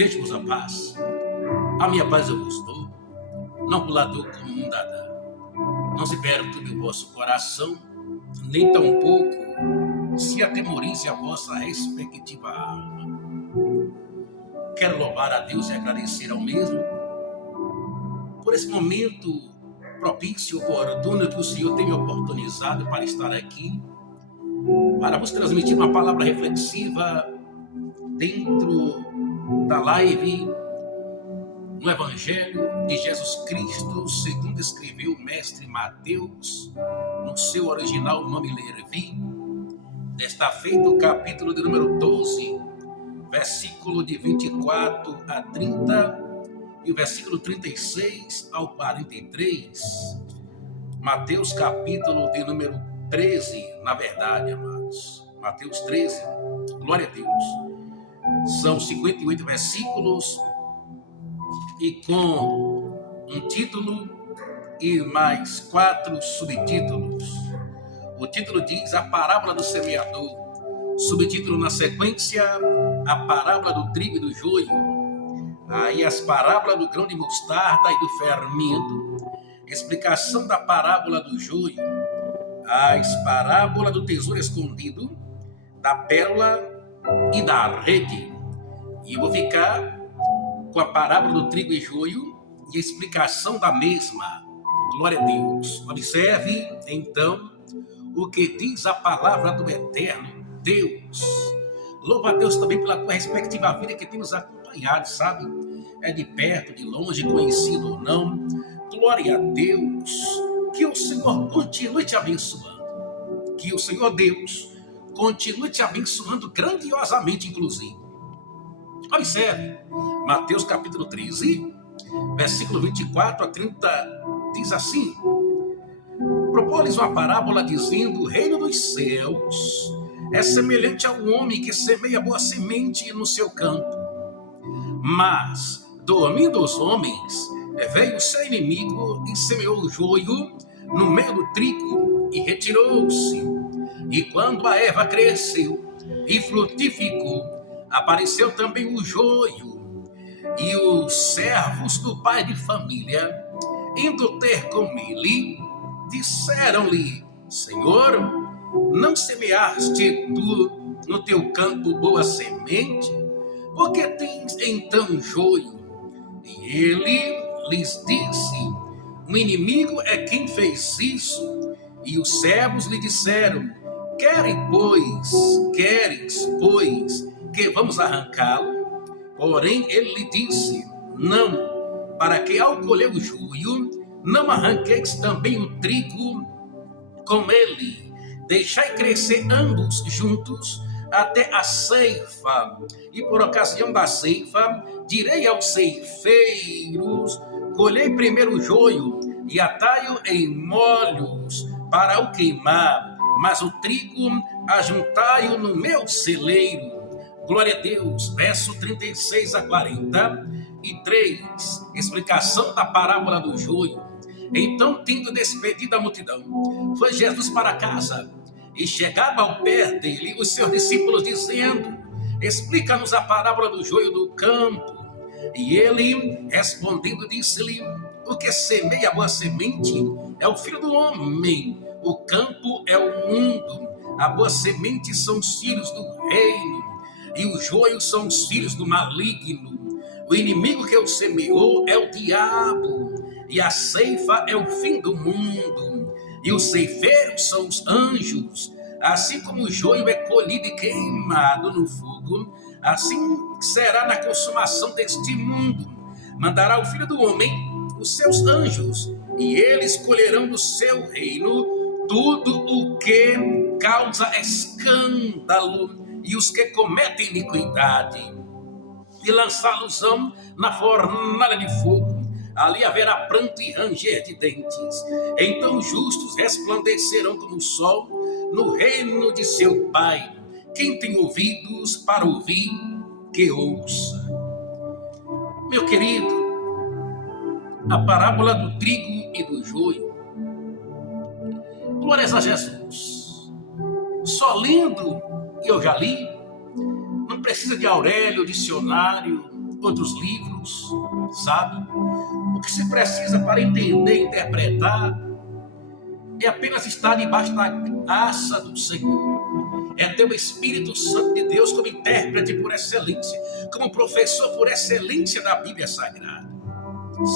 Deixe-vos a paz. A minha paz eu vos dou, não vos lá dou como o mundo a dá. Não se perturbe o vosso coração, nem tampouco se atemorize a vossa respectiva alma. Quero louvar a Deus e agradecer ao mesmo por esse momento propício, oportuno que o Senhor tem me oportunizado para estar aqui, para vos transmitir uma palavra reflexiva dentro da live no Evangelho de Jesus Cristo, segundo escreveu o mestre Mateus, no seu original nome Levi. Está feito o capítulo de número 12, versículo de 24 a 30 e o versículo 36 ao 43. Mateus capítulo de número 13, na verdade, amados. Mateus 13, glória a Deus. São 58 versículos e com um título e mais 4 subtítulos. O título diz A Parábola do Semeador. Subtítulo na sequência, A Parábola do Trigo e do Joio. Aí as parábolas do grão de mostarda e do fermento. Explicação da parábola do joio. As parábolas do tesouro escondido, da pérola e da rede. E eu vou ficar com a parábola do trigo e joio e a explicação da mesma. Glória a Deus. Observe, então, o que diz a palavra do eterno Deus. Louva a Deus também pela tua respectiva vida que tem nos acompanhado, sabe? É de perto, de longe, conhecido ou não. Glória a Deus. Que o Senhor continue te abençoando. Que o Senhor Deus continue te abençoando grandiosamente, inclusive. Observe, Mateus capítulo 13, versículo 24 a 30, diz assim: propôs-lhes uma parábola dizendo: o reino dos céus é semelhante a um homem que semeia boa semente no seu campo. Mas, dormindo os homens, veio o seu inimigo e semeou o joio no meio do trigo e retirou-se. E quando a erva cresceu e frutificou, apareceu também o joio. E os servos do pai de família, indo ter com ele, disseram-lhe: Senhor, não semeaste tu no teu campo boa semente? Por que tens então joio? E ele lhes disse: o inimigo é quem fez isso. E os servos lhe disseram: queres, pois, que vamos arrancá-lo? Porém ele lhe disse: não, para que ao colher o joio, não arranqueis também o trigo com ele. Deixai crescer ambos juntos até a ceifa. E por ocasião da ceifa, direi aos ceifeiros: colhei primeiro o joio e atai-o em molhos para o queimar, mas o trigo ajuntai-o no meu celeiro. Glória a Deus. Verso 36 a 43. Explicação da parábola do joio. Então, tendo despedido a multidão, foi Jesus para casa. E chegava ao pé dele os seus discípulos, dizendo: explica-nos a parábola do joio do campo. E ele, respondendo, disse-lhe: o que semeia a boa semente é o filho do homem. O campo é o mundo. A boa semente são os filhos do reino, e o joio são os filhos do maligno. O inimigo que o semeou é o diabo, e a ceifa é o fim do mundo. E os ceifeiros são os anjos. Assim como o joio é colhido e queimado no fogo, assim será na consumação deste mundo. Mandará o Filho do Homem os seus anjos, e eles colherão do seu reino tudo o que causa escândalo e os que cometem iniquidade, e lançá-los-ão na fornalha de fogo. Ali haverá pranto e ranger de dentes. Então os justos resplandecerão como o sol no reino de seu Pai. Quem tem ouvidos para ouvir, que ouça. Meu querido, a parábola do trigo e do joio. Glórias a Jesus. Só lendo, eu já li, não precisa de Aurélio, dicionário, outros livros, sabe? O que se precisa para entender e interpretar é apenas estar debaixo da graça do Senhor. É ter o Espírito Santo de Deus como intérprete por excelência, como professor por excelência da Bíblia Sagrada,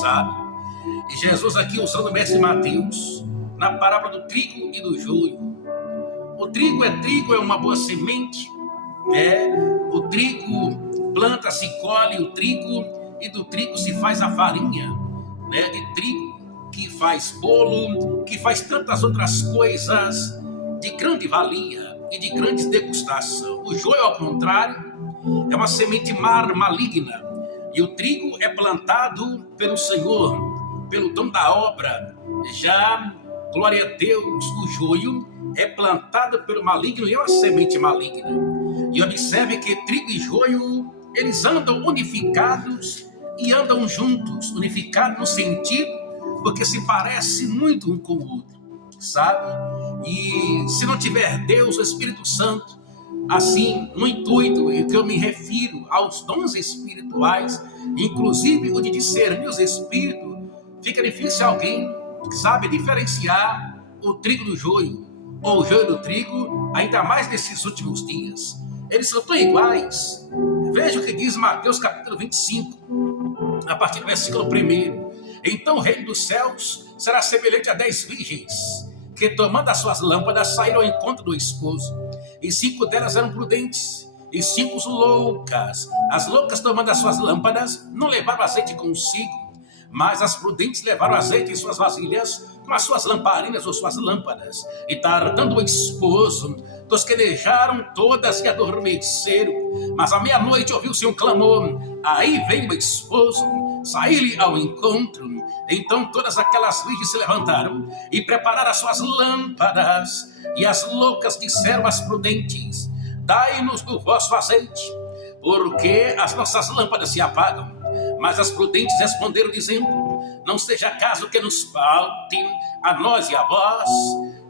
sabe? E Jesus aqui usando o mestre Mateus, na parábola do trigo e do joio. O trigo, é uma boa semente, o trigo planta, se colhe o trigo, e do trigo se faz a farinha, de trigo, que faz bolo, que faz tantas outras coisas de grande valia e de grande degustação. O joio, ao contrário, é uma semente maligna, e o trigo é plantado pelo Senhor, pelo dom da obra. Já, glória a Deus, o joio é plantado pelo maligno e é uma semente maligna. E observe que trigo e joio, eles andam unificados e andam juntos, unificados no sentido, porque se parece muito um com o outro, sabe? E se não tiver Deus, o Espírito Santo, assim, no intuito em que eu me refiro aos dons espirituais, inclusive o de discernir os espíritos, fica difícil alguém que sabe diferenciar o trigo do joio, ou o joio do trigo, ainda mais nesses últimos dias. Eles são tão iguais. Veja o que diz Mateus capítulo 25, a partir do versículo 1. Então o reino dos céus será semelhante a 10 virgens, que tomando as suas lâmpadas saíram ao encontro do esposo. E 5 delas eram prudentes, e 5 loucas. As loucas, tomando as suas lâmpadas, não levaram azeite consigo, mas as prudentes levaram azeite em suas vasilhas, com as suas lamparinas ou suas lâmpadas. E tardando o esposo, tosquenejaram todas e adormeceram. Mas à meia-noite ouviu-se um clamor: aí vem o esposo, saí-lhe ao encontro. Então todas aquelas virgens se levantaram e prepararam as suas lâmpadas. E as loucas disseram às prudentes: dai-nos do vosso azeite, porque as nossas lâmpadas se apagam. Mas as prudentes responderam dizendo: não seja caso que nos falte a nós e a vós,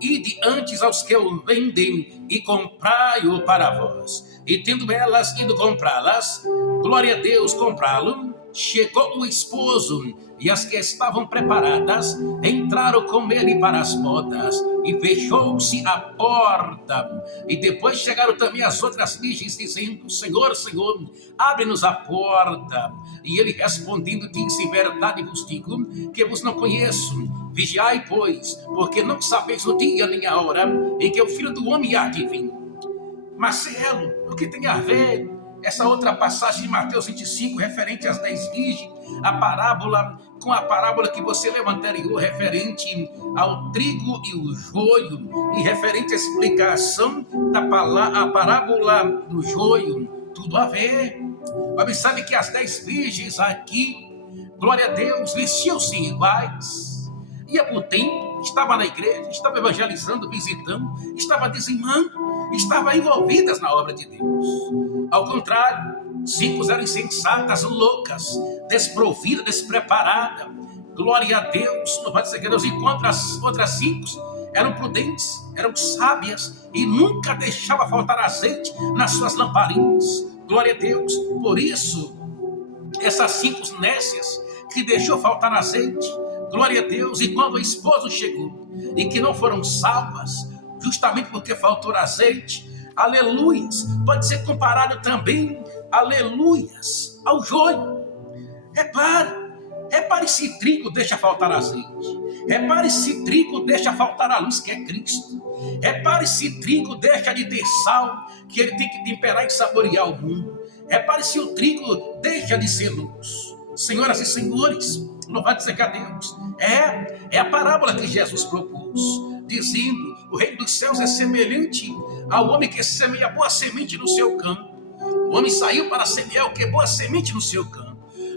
ide antes aos que o vendem e comprai-o para vós. E tendo elas ido comprá-las, glória a Deus, comprá-lo, chegou o esposo, e as que estavam preparadas entraram com ele para as bodas, e fechou-se a porta. E depois chegaram também as outras virgens, dizendo: Senhor, Senhor, abre-nos a porta. E ele respondendo disse: em verdade vos digo que vos não conheço. Vigiai, pois, porque não sabeis o dia nem a hora em que o Filho do Homem há de vir. Marcelo, o que tem a ver essa outra passagem de Mateus 25, referente às 10 virgens, a parábola, com a parábola que você leu anterior, referente ao trigo e o joio, e referente à explicação da a parábola do joio? Tudo a ver. Mas sabe que as 10 virgens aqui, glória a Deus, vestiam-se iguais. Ia para o templo, estava na igreja, estava evangelizando, visitando, estava dizimando, estava envolvidas na obra de Deus. Ao contrário, 5 eram insensatas, loucas, desprovidas, despreparadas. Glória a Deus, louvado seja Deus. Enquanto as outras 5 eram prudentes, eram sábias e nunca deixava faltar azeite nas suas lamparinas. Glória a Deus. Por isso, essas 5 nécias que deixou faltar azeite, glória a Deus, e quando o esposo chegou e que não foram salvas, justamente porque faltou azeite, aleluias, pode ser comparado também, aleluias, ao joio. Repare se trigo deixa faltar azeite. Repare se trigo deixa faltar a luz que é Cristo. Repare se trigo deixa de ter sal, que ele tem que temperar e saborear o mundo. Repare se o trigo deixa de ser luz. Senhoras e senhores, louvado seja Deus. É a parábola que Jesus propôs, dizendo: o reino dos céus é semelhante ao homem que semeia boa semente no seu campo. O homem saiu para semear o que? Boa semente no seu campo.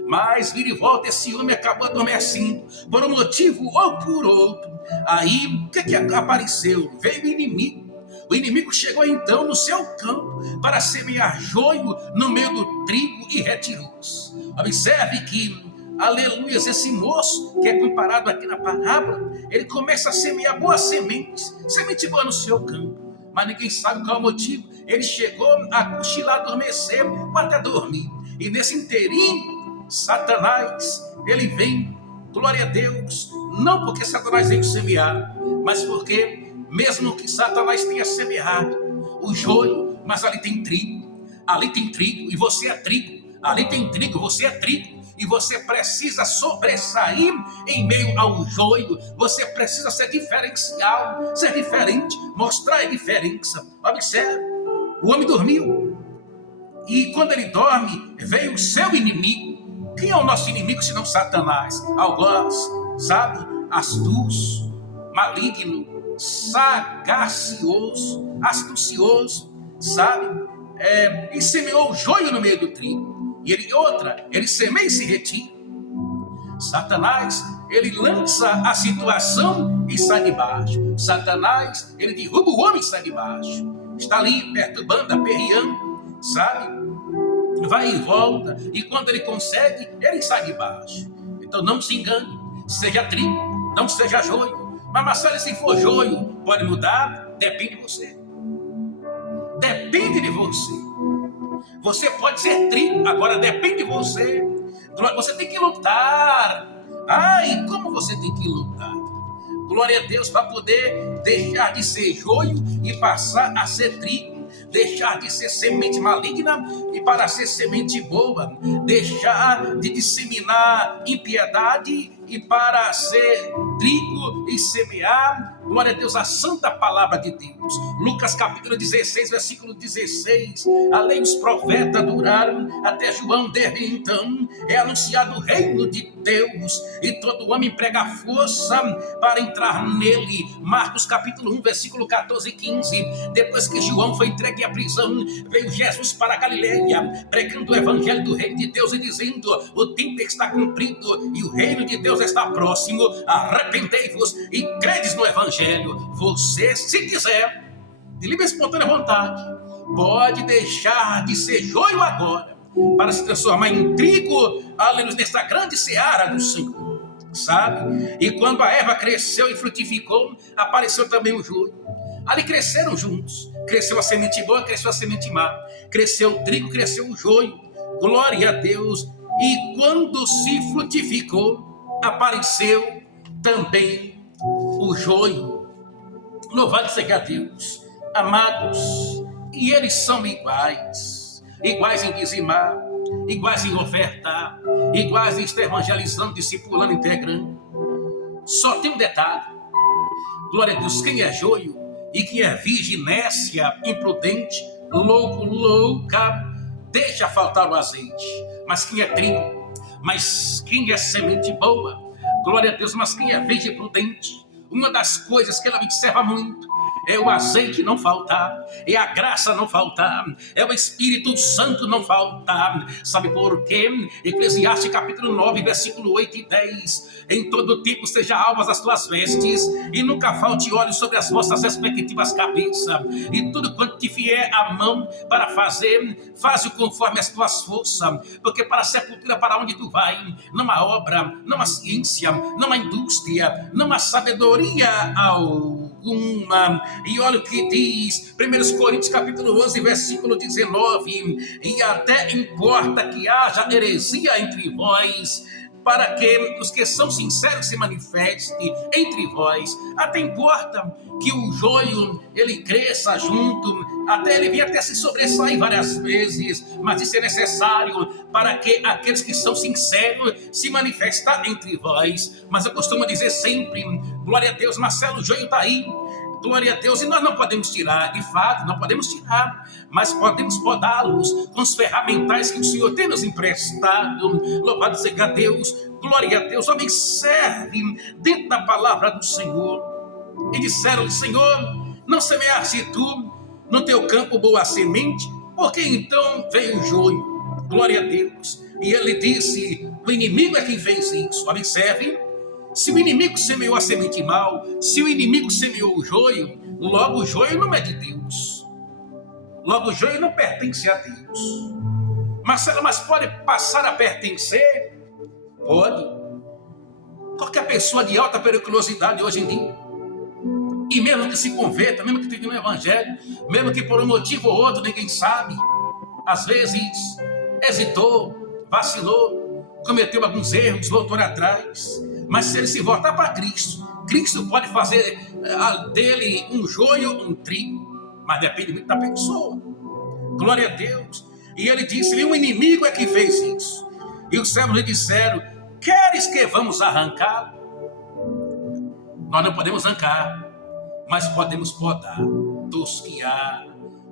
Mas vira e volta, esse homem acabou adormecendo, por um motivo ou por outro. Aí, o que apareceu? Veio o inimigo. O inimigo chegou então no seu campo para semear joio no meio do trigo e retirou-os. Observe que, aleluias, esse moço que é comparado aqui na parábola, ele começa a semear boas sementes, semente boa no seu campo, mas ninguém sabe qual é o motivo. Ele chegou a cochilar, adormecer ou até dormir. E nesse inteirinho, Satanás, ele vem, glória a Deus, não porque Satanás veio semear, mas porque mesmo que Satanás tenha semeado o joio, mas ali tem trigo e você é trigo, ali tem trigo, você é trigo, e você precisa sobressair em meio ao joio, você precisa ser diferencial, ser diferente, mostrar a diferença. Observe, o homem dormiu, e quando ele dorme, veio o seu inimigo. Quem é o nosso inimigo senão Satanás? Algoz, sabe? Astuto, maligno, sagacioso, astucioso, sabe? E semeou o joio no meio do trigo. E ele semeia e se retira. Satanás, ele lança a situação e sai de baixo. Satanás, ele derruba o homem e sai de baixo. Está ali perturbando, aperreando, sabe? Vai e volta. E quando ele consegue, ele sai de baixo. Então não se engane. Seja trigo, não seja joio. Mas Marcelo, se for joio, pode mudar? Depende de você. Depende de você. Você pode ser trigo, agora depende de você. Você tem que lutar. Ai, como você tem que lutar? Glória a Deus, para poder deixar de ser joio e passar a ser trigo. Deixar de ser semente maligna e para ser semente boa. Deixar de disseminar impiedade e para ser trigo e semear, glória a Deus, a santa palavra de Deus. Lucas capítulo 16, versículo 16. A lei e os profetas duraram até João. Desde então é anunciado o reino de Deus e todo homem prega força para entrar nele. Marcos capítulo 1, versículo 14 e 15. Depois que João foi entregue à prisão, veio Jesus para a Galileia, pregando o evangelho do reino de Deus e dizendo: o tempo está cumprido e o reino de Deus está próximo. Arrependei-vos e credes no evangelho. Você, se quiser, de livre e espontânea vontade, pode deixar de ser joio agora para se transformar em trigo, aleluia, nesta grande seara do Senhor, sabe? E quando a erva cresceu e frutificou, apareceu também o joio. Ali cresceram juntos. Cresceu a semente boa, cresceu a semente má. Cresceu o trigo, cresceu o joio. Glória a Deus. E quando se frutificou, apareceu também o joio. Louvado seja Deus. Amados, e eles são iguais. Iguais em dizimar, iguais em ofertar, iguais em estar evangelizando, discipulando, integrando. Só tem um detalhe. Glória a Deus, quem é joio e quem é virgem, nécia, imprudente, louco, louca, deixa faltar o azeite. Mas quem é trigo, mas quem é semente boa, glória a Deus, mas quem é virgem prudente, uma das coisas que ela observa muito é o azeite não faltar, é a graça não faltar, é o Espírito Santo não faltar. Sabe por quê? Eclesiastes capítulo 9, versículo 8 e 10. Em todo tempo seja alvas as tuas vestes, e nunca falte óleo sobre as vossas respectivas cabeças. E tudo quanto te vier a mão para fazer, faze-o conforme as tuas forças. Porque para a sepultura para onde tu vai, não há obra, não há ciência, não há indústria, não há sabedoria alguma. E olha o que diz 1 Coríntios capítulo 11, versículo 19. E até importa que haja heresia entre vós, para que os que são sinceros se manifestem entre vós. Até importa que o joio ele cresça junto, até ele venha até se sobressair várias vezes, mas isso é necessário para que aqueles que são sinceros se manifestem entre vós. Mas eu costumo dizer sempre, glória a Deus, Marcelo, o joio está aí, glória a Deus, e nós não podemos tirar, de fato, não podemos tirar, mas podemos podá-los com os ferramentais que o Senhor tem nos emprestado. Louvado seja Deus, glória a Deus. Homens servem dentro da palavra do Senhor e disseram: Senhor, não semeaste tu no teu campo boa semente? Porque então veio o joio. Glória a Deus. E ele disse: o inimigo é quem fez isso. Observe. Se o inimigo semeou a semente mal, se o inimigo semeou o joio, logo o joio não é de Deus. Logo o joio não pertence a Deus. Marcelo, mas pode passar a pertencer? Pode. Qualquer pessoa de alta periculosidade hoje em dia, e mesmo que se converta, mesmo que tenha no evangelho, mesmo que por um motivo ou outro ninguém sabe, às vezes hesitou, vacilou, cometeu alguns erros, voltou atrás. Mas se ele se voltar para Cristo, Cristo pode fazer dele um joio, um trigo, mas depende muito da pessoa. Glória a Deus. E ele disse, um inimigo é que fez isso. E os servos lhe disseram, queres que vamos arrancar? Nós não podemos arrancar, mas podemos podar, tosquiar,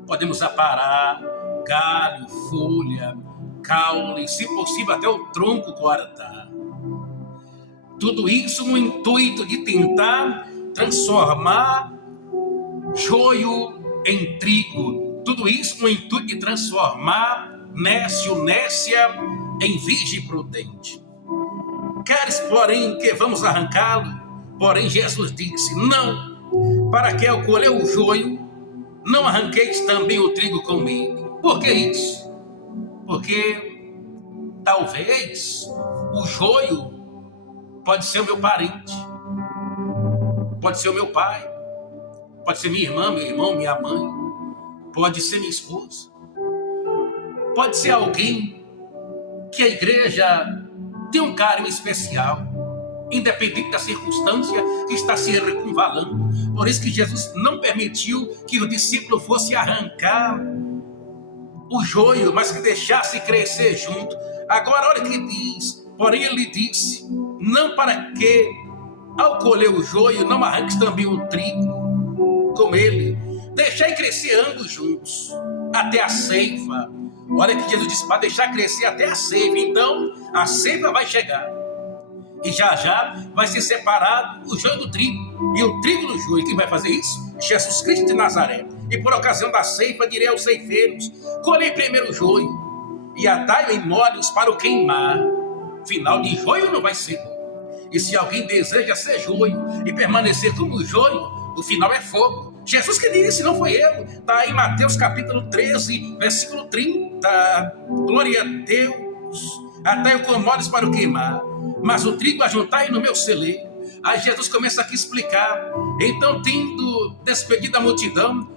podemos aparar, galho, folha, caule, se possível até o tronco cortar. Tudo isso no intuito de tentar transformar joio em trigo. Tudo isso no intuito de transformar nécio, nécia em virgem prudente. Queres, porém, que vamos arrancá-lo? Porém, Jesus disse, não, para que ao colher o joio, não arranqueis também o trigo com ele. Por que isso? Porque talvez o joio pode ser o meu parente, pode ser o meu pai, pode ser minha irmã, meu irmão, minha mãe, pode ser minha esposa, pode ser alguém que a igreja tem um carinho especial, independente da circunstância que está se recunvalando. Por isso que Jesus não permitiu que o discípulo fosse arrancar o joio, mas que deixasse crescer junto. Agora olha o que diz, porém ele disse, não para que ao colher o joio não arranques também o trigo com ele, deixai crescer ambos juntos até a ceifa. Olha que Jesus disse para deixar crescer até a ceifa. Então a ceifa vai chegar e já vai ser separado o joio do trigo e o trigo do joio. Quem vai fazer isso? Jesus Cristo de Nazaré. E por ocasião da ceifa direi aos ceifeiros, colhei primeiro o joio e atai-o em molhos para o queimar. Final de joio não vai ser bom. E se alguém deseja ser joio e permanecer como joio, o final é fogo. Jesus que disse, não foi eu. Está em Mateus capítulo 13, versículo 30. Glória a Deus. Atai-o com molhos para o queimar, mas o trigo ajuntai no meu celeiro. Aí Jesus começa aqui a explicar. Então, tendo despedido a multidão,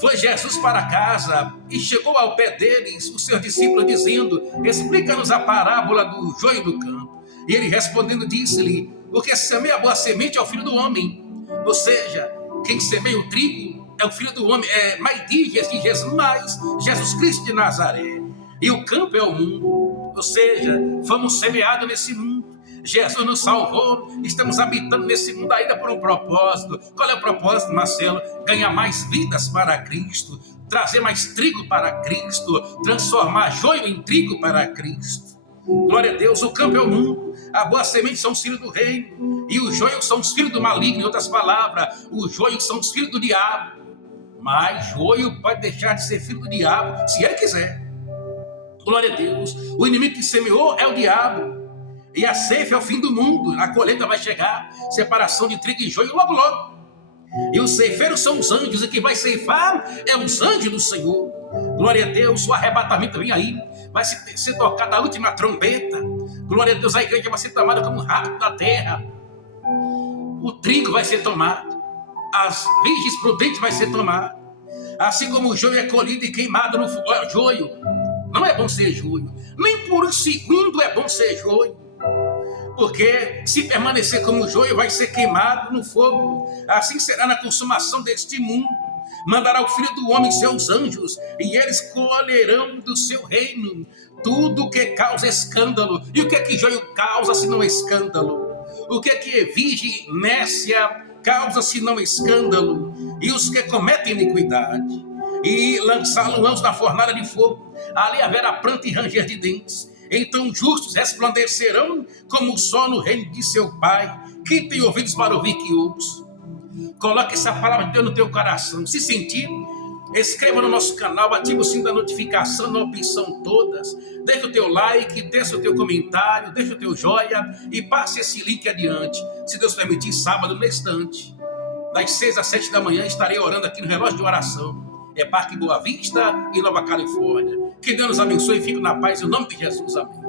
foi Jesus para casa e chegou ao pé deles o seu discípulo dizendo, explica-nos a parábola do joio do campo. E ele respondendo disse-lhe, o que semeia a boa semente é o filho do homem. Ou seja, quem semeia o trigo é o filho do homem, é Maidias de Jesus, mais Jesus Cristo de Nazaré. E o campo é o mundo, ou seja, fomos semeados nesse mundo. Jesus nos salvou, estamos habitando nesse mundo ainda por um propósito. Qual é o propósito, Marcelo? Ganhar mais vidas para Cristo, trazer mais trigo para Cristo, transformar joio em trigo para Cristo. Glória a Deus, o campo é o mundo, a boa semente são os filhos do reino, e os joios são os filhos do maligno. Em outras palavras, os joios são os filhos do diabo. Mas joio pode deixar de ser filho do diabo, se ele quiser. Glória a Deus, o inimigo que semeou é o diabo. E a ceifa é o fim do mundo, a colheita vai chegar, separação de trigo e joio logo logo. E os ceifeiros são os anjos, e quem vai ceifar é os anjos do Senhor. Glória a Deus, o arrebatamento vem aí, vai ser tocada a última trombeta. Glória a Deus, a igreja vai ser tomada como um rato da terra. O trigo vai ser tomado, as virgens prudentes vai ser tomada. Assim como o joio é colhido e queimado no joio, não é bom ser joio, nem por um segundo é bom ser joio. Porque se permanecer como joio, vai ser queimado no fogo. Assim será na consumação deste mundo. Mandará o Filho do Homem seus anjos, e eles colherão do seu reino tudo que causa escândalo. E o que é que joio causa se não escândalo? O que é virgem nécia causa se não escândalo? E os que cometem iniquidade, e lançá-lo-ão na fornalha de fogo, ali haverá pranto e ranger de dentes. Então justos resplandecerão como o sol no reino de seu Pai. Quem tem ouvidos para ouvir, que ouça. Coloque essa palavra de Deus no teu coração. Se sentir, escreva no nosso canal, ative o sininho da notificação na opção todas. Deixa o teu like, deixa o teu comentário, deixa o teu joia e passe esse link adiante. Se Deus permitir, sábado no instante, das 6 às 7 da manhã, estarei orando aqui no relógio de oração. É Parque Boa Vista e Nova Califórnia. Que Deus nos abençoe e fique na paz em nome de Jesus. Amém.